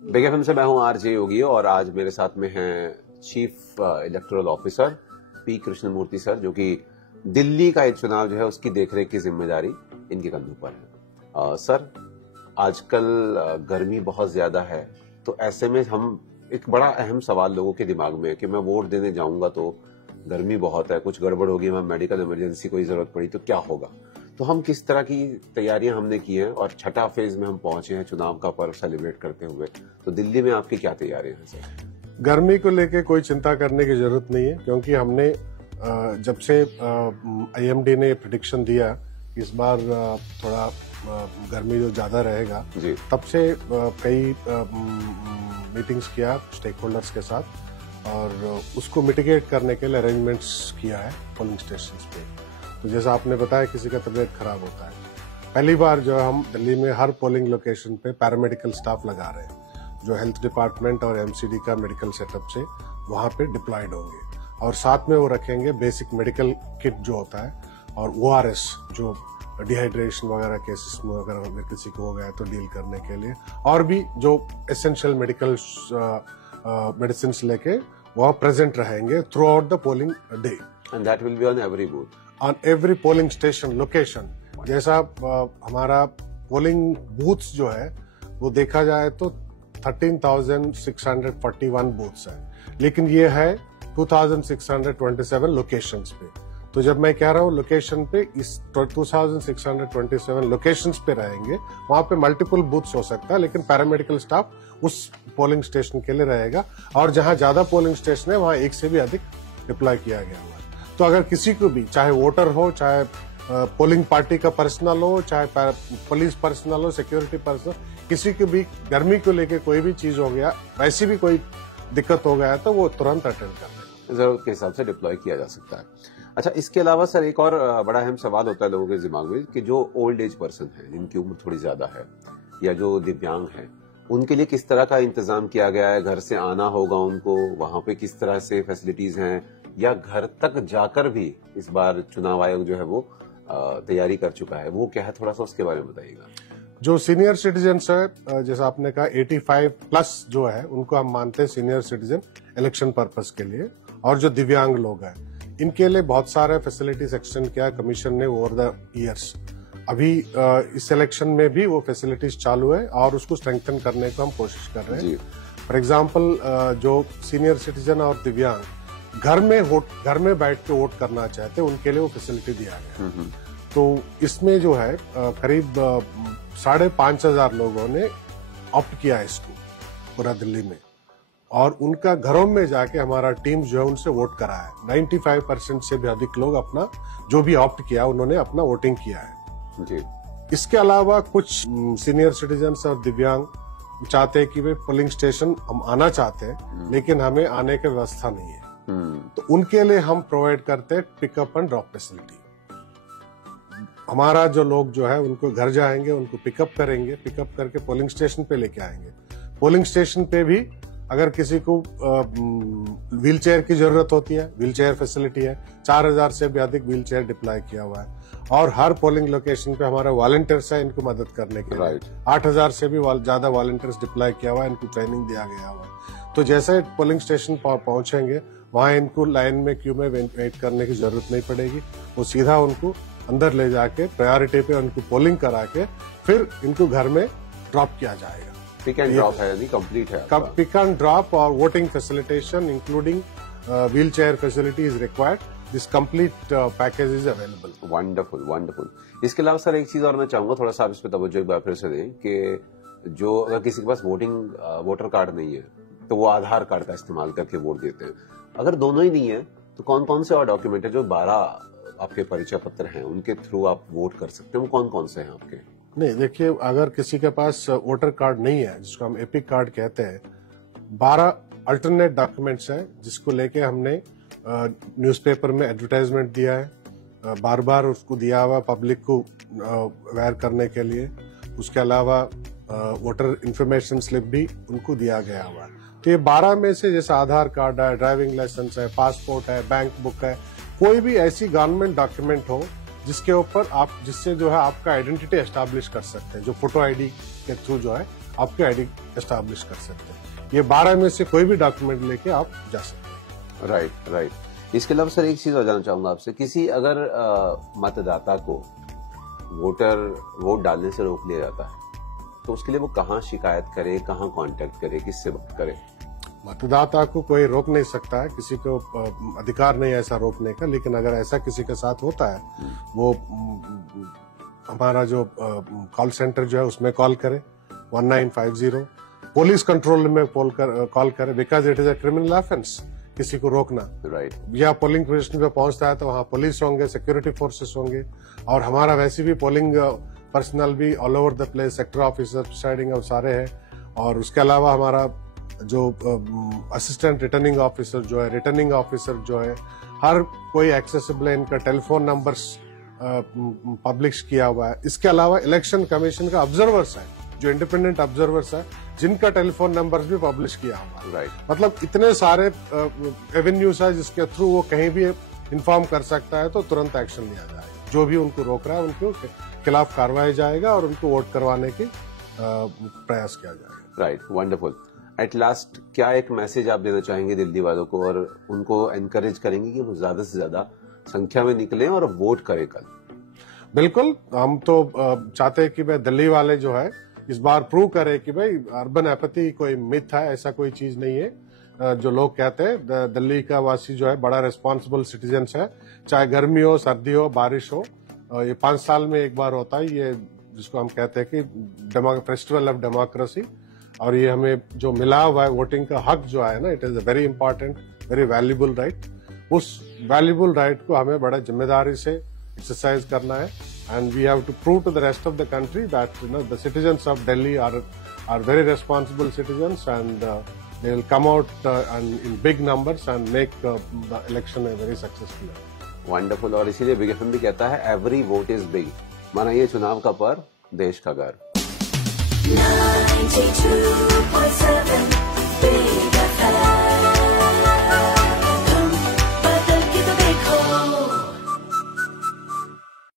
Big FM से मैं हूं आरजे योगी और आज मेरे साथ में हैं chief electoral officer P Krishnamurthy sir, जो कि दिल्ली का एक चुनाव जो है उसकी देखरेख की जिम्मेदारी इनके कंधों पर है। सर, आजकल गर्मी बहुत ज्यादा है, तो ऐसे में हम एक बड़ा अहम सवाल लोगों के दिमाग में है कि मैं वोट देने जाऊंगा तो गर्मी बहुत है, कुछ गड़बड़ होगी, मैं मेडिकल इमरजेंसी कोई जरूरत पड़ी तो क्या होगा। तो हम किस तरह की तैयारियां हमने की हैं और छठा फेज में हम पहुंचे हैं चुनाव का पर्व सेलिब्रेट करते हुए, तो दिल्ली में आपकी क्या तैयारियां हैं सर? गर्मी को लेके कोई चिंता करने की जरूरत नहीं है, क्योंकि हमने जब से आईएमडी ने प्रेडिक्शन दिया इस बार थोड़ा गर्मी जो ज्यादा रहेगा, तब से कई मीटिंग्स किया स्टेक होल्डर्स के साथ और उसको मिटिगेट करने के लिए अरेंजमेंट्स किया है पोलिंग स्टेशंस पे। तो जैसा आपने बताया, किसी का तबीयत खराब होता है, पहली बार जो हम दिल्ली में हर पोलिंग लोकेशन पे पैरामेडिकल स्टाफ लगा रहे हैं, जो हेल्थ डिपार्टमेंट और एमसीडी का मेडिकल सेटअप से वहां पे डिप्लॉयड होंगे और साथ में वो रखेंगे बेसिक मेडिकल किट जो होता है और ओआरएस, जो डिहाइड्रेशन वगैरह केसेस में अगर किसी को हो गया तो डील करने के लिए, और भी जो एसेंशियल मेडिकल मेडिसिन लेके वहाँ प्रेजेंट रहेंगे through out the polling day. And that will be on every booth, on every polling station location. जैसा हमारा पोलिंग बूथ्स जो है वो देखा जाए तो 13,641 बूथ्स है, लेकिन ये है 2,627 लोकेशंस पे। तो जब मैं कह रहा हूँ लोकेशन पे, इस 2,627 लोकेशंस पे रहेंगे, वहां पे मल्टीपल बूथ्स हो सकता है, लेकिन पैरामेडिकल स्टाफ उस पोलिंग स्टेशन के लिए रहेगा और जहां ज्यादा पोलिंग स्टेशन है वहां एक से भी अधिक डिप्लॉय किया गया हुआ है। तो अगर किसी को भी, चाहे वोटर हो, चाहे पोलिंग पार्टी का पर्सनल हो, चाहे पुलिस पर्सनल हो, सिक्योरिटी पर्सनल, किसी को भी गर्मी को लेके कोई भी चीज हो गया, वैसी भी कोई दिक्कत हो गया तो वो तुरंत अटेंड कर लेंगे, जरूरत के हिसाब से डिप्लॉय किया जा सकता है। अच्छा, इसके अलावा सर एक और बड़ा अहम सवाल होता है लोगों के दिमाग में कि जो ओल्ड एज पर्सन है, जिनकी उम्र थोड़ी ज्यादा है या जो दिव्यांग है, उनके लिए किस तरह का इंतजाम किया गया है? घर से आना होगा उनको, वहां पे किस तरह से फैसिलिटीज हैं, या घर तक जाकर भी इस बार चुनाव आयोग जो है वो तैयारी कर चुका है, वो क्या है, थोड़ा सा उसके बारे में बताइएगा। जो सीनियर सिटीजन्स है, जैसा आपने कहा 85 प्लस जो है, उनको हम मानते हैं सीनियर सिटीजन इलेक्शन पर्पस के लिए, और जो दिव्यांग लोग हैं इनके लिए बहुत सारे फैसिलिटीज एक्सटेंड किया कमीशन ने ओवर द ईयर्स। अभी इस इलेक्शन में भी वो फैसिलिटीज चालू है और उसको स्ट्रेंथन करने को हम कोशिश कर रहे हैं। फॉर एग्जाम्पल, जो सीनियर सिटीजन और दिव्यांग घर में बैठ के वोट करना चाहते हैं, उनके लिए वो फैसिलिटी दिया गया है। तो इसमें जो है करीब 5,500 लोगों ने ऑप्ट किया इसको पूरा दिल्ली में, और उनका घरों में जाके हमारा टीम जो है उनसे वोट करा है। 95% से भी अधिक लोग अपना जो भी ऑप्ट किया उन्होंने अपना वोटिंग किया है जी। इसके अलावा कुछ सीनियर सिटीजन्स और दिव्यांग चाहते हैं कि वे पोलिंग स्टेशन हम आना चाहते हैं, लेकिन हमें आने की व्यवस्था नहीं है, तो उनके लिए हम प्रोवाइड करते हैं पिकअप एंड ड्रॉप फैसिलिटी। हमारा जो लोग जो है उनको घर जाएंगे, उनको पिकअप करेंगे, पिकअप करके पोलिंग स्टेशन पे लेके आएंगे। पोलिंग स्टेशन पे भी अगर किसी को व्हील चेयर की जरूरत होती है, व्हील चेयर फैसिलिटी है, 4,000 से भी अधिक व्हील चेयर डिप्लॉय किया हुआ है, और हर पोलिंग लोकेशन पे हमारा वॉलंटियर्स है इनको मदद करने के लिए। 8,000 से भी ज्यादा वॉलंटियर्स डिप्लॉय किया हुआ है, इनको ट्रेनिंग दिया गया हुआ है। तो जैसे पोलिंग स्टेशन पहुंचेंगे वहां इनको लाइन में, क्यू में वेट करने की जरूरत नहीं पड़ेगी, वो सीधा उनको अंदर ले जाके प्रायोरिटी पे उनको पोलिंग करा के फिर इनको घर में ड्रॉप किया जाएगा। पिक एंड ड्रॉप है, यानी कंप्लीट है। पिक एंड ड्रॉप और voting facilitation including wheel chair facility is required. This complete package is available. Wonderful, wonderful. इसके अलावा सर एक चीज और मैं चाहूंगा, थोड़ा सा आप इस पे तवज्जो एक बार फिर से दें कि जो अगर किसी के पास वोटर कार्ड नहीं है तो वो आधार कार्ड का इस्तेमाल करके वोट देते हैं। अगर दोनों ही नहीं है तो कौन कौन से और डॉक्यूमेंट है, जो 12 आपके परिचय पत्र हैं उनके थ्रू आप वोट कर सकते हैं, वो कौन कौन से हैं आपके? नहीं, देखिए, अगर किसी के पास वोटर कार्ड नहीं है, जिसको हम एपिक कार्ड कहते हैं, 12 अल्टरनेट डॉक्यूमेंट्स हैं जिसको लेके हमने न्यूज़पेपर में एडवर्टाइजमेंट दिया है, बार बार उसको दिया हुआ पब्लिक को अवेयर करने के लिए। उसके अलावा वोटर इंफॉर्मेशन स्लिप भी उनको दिया गया हुआ है। तो ये 12 में से, जैसे आधार कार्ड है, ड्राइविंग लाइसेंस है, पासपोर्ट है, बैंक बुक है, कोई भी ऐसी गवर्नमेंट डॉक्यूमेंट हो जिसके ऊपर आप, जिससे जो है आपका आइडेंटिटी एस्टैब्लिश कर सकते हैं, जो फोटो आईडी के थ्रू जो है आपके आईडी एस्टैब्लिश कर सकते हैं। ये 12 में से कोई भी डॉक्यूमेंट लेके आप जा सकते हैं। राइट। इसके अलावा सर एक चीज और जानना चाहूंगा आपसे, किसी अगर मतदाता को वोट डालने से रोक लिया जाता है तो उसके लिए वो कहाँ शिकायत करे, कहाँ कांटेक्ट करे, किससे बात करे? मतदाता को कोई रोक नहीं सकता है, किसी को अधिकार नहीं है ऐसा रोकने का, लेकिन अगर ऐसा किसी के साथ होता है वो हमारा जो कॉल सेंटर जो है उसमें कॉल करे 1950, पुलिस कंट्रोल में कॉल करे, because it is a criminal offence किसी को रोकना। राइट। या पोलिंग स्टेशन पे पहुंचता है तो वहाँ पुलिस होंगे, सिक्योरिटी फोर्सेस होंगे, और हमारा वैसे भी पोलिंग पर्सनल भी all over the place, sector officer, presiding officer सारे हैं। और उसके अलावा हमारा जो असिस्टेंट रिटर्निंग ऑफिसर जो है, रिटर्निंग ऑफिसर जो है, हर कोई एक्सेसिबल है, इनका टेलीफोन नंबर्स पब्लिश किया हुआ है। इसके अलावा इलेक्शन कमीशन का ऑब्जर्वर्स है, जो इंडिपेंडेंट ऑब्जर्वर्स है, जिनका टेलीफोन नंबर्स भी पब्लिश किया हुआ है। राइट। मतलब इतने सारे एवेन्यूज है जिसके थ्रू वो कहीं भी इन्फॉर्म कर सकता है, तो तुरंत एक्शन लिया जाएगा। जो भी उनको रोक रहा है उनके खिलाफ कार्रवाई जाएगा और उनको वोट करवाने की प्रयास किया जाएगा। Right, wonderful. एट लास्ट क्या एक मैसेज आप देना चाहेंगे दिल्ली वालों को, और उनको एनकरेज करेंगे कि वो ज्यादा से ज्यादा संख्या में निकलें और वोट करें कल? बिल्कुल, हम तो चाहते हैं कि भाई दिल्ली वाले जो है इस बार प्रूव करे कि भाई अर्बन एपैथी कोई मिथ है, ऐसा कोई चीज नहीं है। जो लोग कहते हैं दिल्ली का वासी जो है बड़ा रिस्पॉन्सिबल सिटीजन्स है, चाहे गर्मी हो, सर्दी हो, बारिश हो। ये 5 साल में एक बार होता है, ये जिसको हम कहते हैं कि फेस्टिवल ऑफ डेमोक्रेसी। और ये हमें जो मिला हुआ है वोटिंग का हक जो है ना, it is a very important, very valuable right. उस वैल्यूबल राइट को हमें बड़ा जिम्मेदारी से एक्सरसाइज करना है, and we have to prove to the rest of the country that the citizens of Delhi are very responsible citizens, and they will come out and in big numbers and make the election a very successful. Wonderful. और इसीलिए big FM भी कहता है every vote is big. मनाइए चुनाव का पर्व, देश का गर्व। 92.7 Big